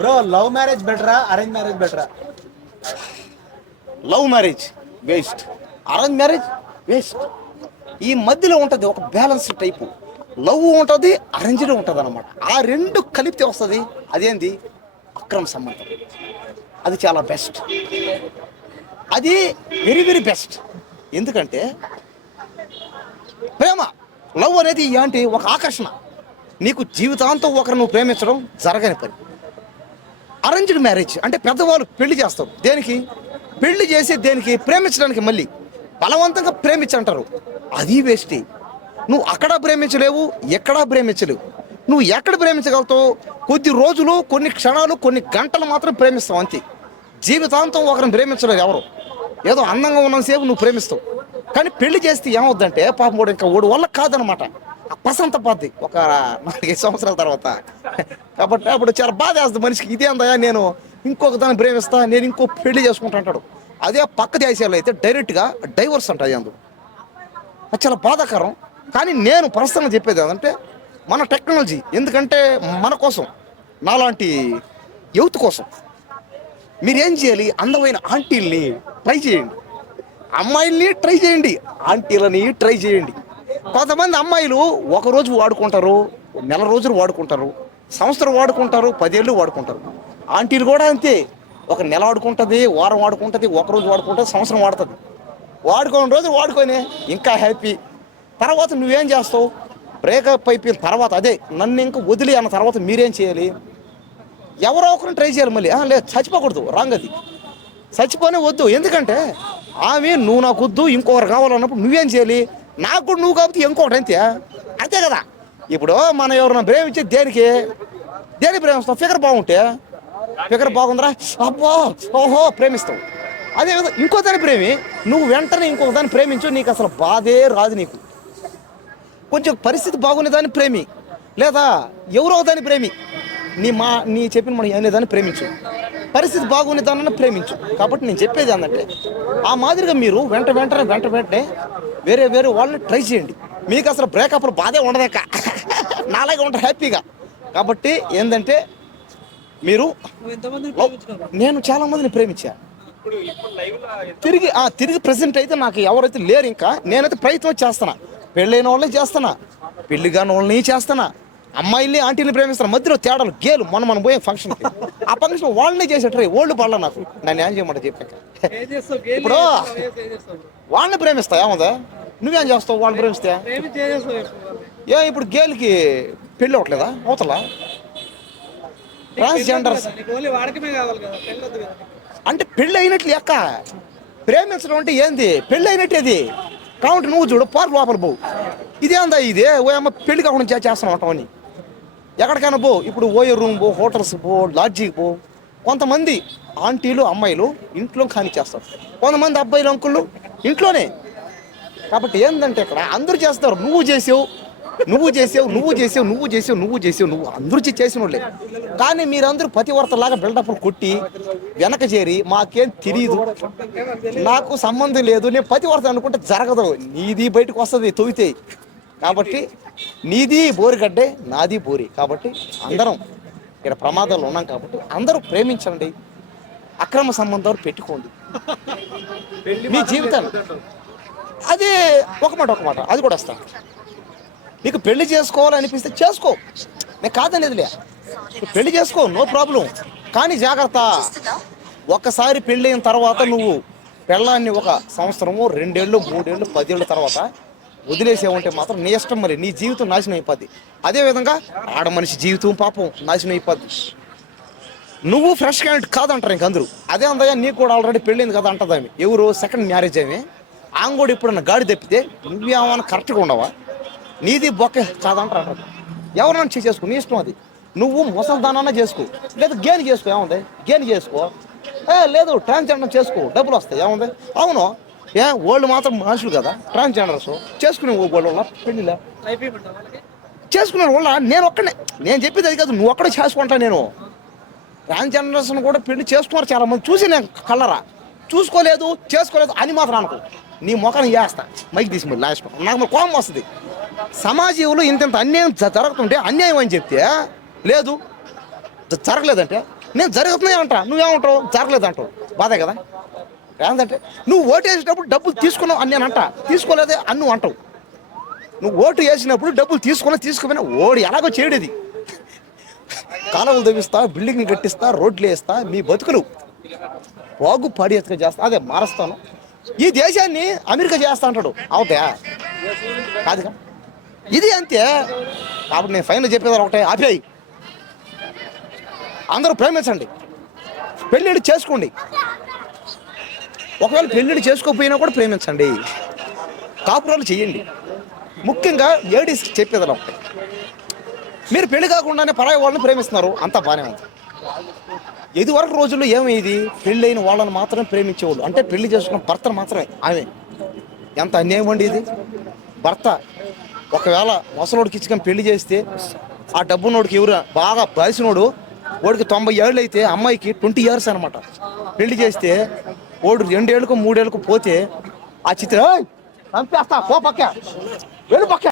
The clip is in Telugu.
బ్రో, లవ్ మ్యారేజ్ బెటరా అరేంజ్ మ్యారేజ్ బెటరా? Love marriage waste, arrange marriage waste. ఈ మధ్యలో ఉంటుంది ఒక బ్యాలెన్స్ టైపు. లవ్ ఉంటుంది, అరేంజ్డ్ ఉంటుంది అనమాట. ఆ రెండు కలిపితే వస్తుంది అదేంది అక్రమ సంబంధం. అది చాలా బెస్ట్, అది వెరీ వెరీ బెస్ట్. ఎందుకంటే ప్రేమ, లవ్ అనేది ఏంటి, ఒక ఆకర్షణ. నీకు జీవితాంతం ఒకరు నువ్వు ప్రేమించడం జరగని పని. అరేంజ్డ్ మ్యారేజ్ అంటే పెద్దవాళ్ళు పెళ్లి చేస్తారు. దేనికి పెళ్లి చేసి, దేనికి ప్రేమించడానికి. మళ్ళీ బలవంతంగా ప్రేమించంటారు, అది వేస్టే. నువ్వు అక్కడ ప్రేమించలేవు, ఎక్కడా ప్రేమించలేవు. నువ్వు ఎక్కడ ప్రేమించగలుగుతావు? కొద్ది రోజులు, కొన్ని క్షణాలు, కొన్ని గంటలు మాత్రం ప్రేమిస్తావు అంతే. జీవితాంతం ఒకరిని ప్రేమించలేరు ఎవరు. ఏదో అందంగా ఉన్నంతసేపు నువ్వు ప్రేమిస్తావు. కానీ పెళ్లి చేస్తే ఏమవుద్దంటే పాపం కూడా ఇంకా ఓడి వల్ల కాదనమాట. పసంత పోద్ది ఒక 4-5 సంవత్సరాల తర్వాత. కాబట్టి అప్పుడు చాలా బాధ వేస్తుంది మనిషికి. ఇదే అందయా, నేను ఇంకొక దాన్ని ప్రేమిస్తా, నేను ఇంకో పెళ్లి చేసుకుంటా అంటాడు. అదే పక్క దేశాల్లో అయితే డైరెక్ట్గా డైవర్స్ అంటాయి. అందుకు అది చాలా బాధాకరం. కానీ నేను ప్రస్తుతం చెప్పేది ఏంటంటే మన టెక్నాలజీ, ఎందుకంటే మన కోసం, నాలాంటి యూత్ కోసం మీరేం చేయాలి, అందమైన ఆంటీల్ని ట్రై చేయండి, అమ్మాయిల్ని ట్రై చేయండి, ఆంటీలని ట్రై చేయండి. కొంతమంది అమ్మాయిలు ఒకరోజు వాడుకుంటారు, నెల రోజులు వాడుకుంటారు, సంవత్సరం వాడుకుంటారు, 10 ఏళ్ళు వాడుకుంటారు. ఆంటీలు కూడా అంతే, ఒక నెల వాడుకుంటుంది, వారం వాడుకుంటుంది, ఒకరోజు వాడుకుంటుంది, సంవత్సరం వాడుతుంది. వాడుకోని రోజు వాడుకొని ఇంకా హ్యాపీ. తర్వాత నువ్వేం చేస్తావు? బ్రేకప్ అయిపోయిన తర్వాత, అదే నన్ను ఇంకా వదిలి అన్న తర్వాత మీరేం చేయాలి? ఎవరో ఒకరిని ట్రై చేయాలి. మళ్ళీ లేదు, చచ్చిపోకూడదు, రాంగ్ అది. చచ్చిపోనే వద్దు. ఎందుకంటే ఆమె నువ్వు నాకు వద్దు, ఇంకొకరు కావాలన్నప్పుడు నువ్వేం చేయాలి? నాకు కూడా నువ్వు కాబట్టి ఇంకొకటి అంతే. అంతే కదా. ఇప్పుడు మనం ఎవరైనా ప్రేమించి దేనికి ప్రేమిస్తాం? ఫిగర్ బాగుంటే, ఫిగర్ బాగుందిరా అబ్బో ఓహో ప్రేమిస్తావు. అదే ఇంకో దాన్ని ప్రేమి, నువ్వు వెంటనే ఇంకొక దాన్ని ప్రేమించు, నీకు అసలు బాధే రాదు. నీకు కొంచెం పరిస్థితి బాగునే దాన్ని ప్రేమి, లేదా ఎవరో దాన్ని ప్రేమి, నీ చెప్పిన మనం అనేదాన్ని ప్రేమించు, పరిస్థితి బాగునే దాన్ని ప్రేమించు. కాబట్టి నేను చెప్పేది ఏంటంటే ఆ మాదిరిగా మీరు వెంటనే వేరే వాళ్ళని ట్రై చేయండి. మీకు అసలు బ్రేకప్లు బాధే ఉండదేక, నాలాగే ఉంటారు హ్యాపీగా. కాబట్టి ఏంటంటే మీరు, నేను చాలా మందిని ప్రేమించా. తిరిగి ప్రెసెంట్ అయితే నాకు ఎవరైతే లేరు. ఇంకా నేనైతే ప్రయత్నం చేస్తున్నా, పెళ్ళైన వాళ్ళని చేస్తున్నా, పెళ్లి కాని వాళ్ళని చేస్తున్నా, అమ్మాయిల్ని ఆంటీని ప్రేమిస్తాను. మధ్యలో తేడాలు గేలు. మనం పోయే ఫంక్షన్కి, ఆ ఫంక్షన్ వాళ్ళనే చేసేట్రే, ఓల్డ్ పడలా నాకు. నన్ను ఏం చేయమంట చెప్పాక. ఇప్పుడు వాళ్ళని ప్రేమిస్తా, ఏముందా? నువ్వేం చేస్తావు వాళ్ళని ప్రేమిస్తే? ఇప్పుడు గేల్కి పెళ్ళి అవ్వట్లేదా? అవతల ట్రాన్స్జెండర్స్ అంటే పెళ్ళి అయినట్లు ఎక్క. ప్రేమించడం అంటే ఏంది? పెళ్ళి అయినట్టేది. కాబట్టి నువ్వు చూడు, పార్క్ లోపల పోవు. ఇదేందా ఇది? ఓ అమ్మ పెళ్లి కాకుండా చేస్తున్నావు అంటామని. ఎక్కడికైనా పో, ఇప్పుడు ఓయో రూమ్ పో, హోటల్స్ పో, లాడ్జికి పో. కొంతమంది ఆంటీలు, అమ్మాయిలు ఇంట్లో ఖాళీ చేస్తారు, కొంతమంది అబ్బాయిలు, అంకుళ్ళు ఇంట్లోనే. కాబట్టి ఏంటంటే ఇక్కడ అందరూ చేస్తారు. నువ్వు చేసావు అందరూ చేసిన వాళ్ళే. కానీ మీరందరూ పతివర్తలాగా బిల్డప్లు కొట్టి వెనక చేరి మాకేం తెలియదు, నాకు సంబంధం లేదు, నేను పతివర్త అనుకుంటే జరగదు. నీది బయటకు వస్తుంది తొవితే. కాబట్టి నీది బోరిగడ్డే, నాది బోరి. కాబట్టి అందరం ఇక్కడ ప్రమాదాలు ఉన్నాం. కాబట్టి అందరూ ప్రేమించండి, అక్రమ సంబంధాలు పెట్టుకోండి. మీ జీవితాన్ని అది ఒక మాట అది కూడా వస్తాను. నీకు పెళ్లి చేసుకోవాలనిపిస్తే చేసుకో, నేను కాదనేదిలే. పెళ్లి చేసుకో, నో ప్రాబ్లం. కానీ జాగ్రత్త, ఒక్కసారి పెళ్ళి అయిన తర్వాత నువ్వు పెళ్ళాన్ని 1 సంవత్సరము, 2 ఏళ్ళు, 3 ఏళ్ళు, 10 ఏళ్ళ తర్వాత వదిలేసేవంటే మాత్రం నీ ఇష్టం. మరి నీ జీవితం నాశనం అయిపోద్ది. అదేవిధంగా ఆడ మనిషి జీవితం పాపం నాశనం అయిపోద్ది. నువ్వు ఫ్రెష్ క్యాండిడేట్ కాదంటారు ఇంకందరూ. అదే అందయ్యా, నీకు కూడా ఆల్రెడీ పెళ్ళింది కదా అంటది ఆమె. ఎవరు? సెకండ్ మ్యారేజ్ ఆమె. ఆమె కూడా ఎప్పుడన్నా గాడి తప్పితే నువ్వేమన్నా కరెక్ట్గా ఉండవా? నీది బొక్క కాదంటారు. ఎవరన్నా చేసుకో, నీ ఇష్టం అది. నువ్వు ముసల్దానన్నా చేసుకో, లేదా గేని చేసుకో, ఏముంది? గేని చేసుకో. లేదు ట్రాన్స్జెండర్ చేసుకో, డబ్బులు వస్తాయి, ఏముంది? అవును, వాళ్ళు మాత్రం మనుషులు కదా ట్రాన్స్జెండర్స్. చేసుకునే వాళ్ళ పెళ్ళిలా చేసుకునే వాళ్ళ నేను ఒక్కడే. నేను చెప్పేది అది కాదు, నువ్వు ఒక్కడే చేసుకుంటా. నేను ట్రాన్స్జెండర్స్ని కూడా పెళ్లి చేసుకున్నారు చాలామంది. చూసి నేను కలరా చేసుకోలేదు అని మాత్రం అనుకో. నీ ముఖాన్ని చేస్తా మైక్ తీసి మరి లాస్ట్. నాకు మరి కోపం వస్తుంది. సమాజంలో ఇంత అన్యాయం జరుగుతుంటే అన్యాయం అని చెప్తే లేదు జరగలేదంటే నేను జరుగుతున్నాయి అంటా, నువ్వేమంటావు జరగలేదంటావు, బాధే కదా. ఏంటంటే నువ్వు ఓటు వేసినప్పుడు డబ్బులు తీసుకున్నావు అని నేను అంటా, తీసుకోలేదే అని నువ్వు అంటావు. నువ్వు ఓటు వేసినప్పుడు డబ్బులు తీసుకుపోయినా ఓడి ఎలాగో చేయడేది. కాలువలు తవ్విస్తా, బిల్డింగ్ని కట్టిస్తా, రోడ్లు వేస్తా, మీ బతుకులు బాగుపాడి చేస్తా, అదే మారుస్తాను, ఈ దేశాన్ని అమెరికా చేస్తా అంటాడు. అవుతా కాదుగా, ఇది అంతే. కాబట్టి నేను ఫైనల్ చెప్పేది ఒకటే, ఆపేయి. అందరూ ప్రేమించండి, పెళ్ళిళ్ళు చేసుకోండి. ఒకవేళ పెళ్ళిళ్ళు చేసుకోకపోయినా కూడా ప్రేమించండి, కాపురాలు చేయండి. ముఖ్యంగా లేడీస్కి చెప్పేది ఒకటే, మీరు పెళ్లి కాకుండానే పరాయి వాళ్ళని ప్రేమిస్తున్నారు, అంతా బాగానే ఉంది. ఇదివరకు రోజుల్లో ఏమయ్యేది, పెళ్ళైన వాళ్ళని మాత్రమే ప్రేమించేవాళ్ళు, అంటే పెళ్లి చేసుకున్న భర్తను మాత్రమే. ఆమె ఎంత అన్యాయం అండి ఇది. భర్త ఒకవేళ ముసలోడికి ఇచ్చుకొని పెళ్లి చేస్తే, ఆ డబ్బునోడికి ఎవరు బాగా బాసినోడు, వాడికి 90 ఏళ్ళు అయితే అమ్మాయికి 20 years అనమాట. పెళ్లి చేస్తే వాడు 2 ఏళ్ళకు 3 ఏళ్ళకు పోతే ఆ చిత్ర చంపేస్తా, పో పక్క, వెళ్ళు పక్క.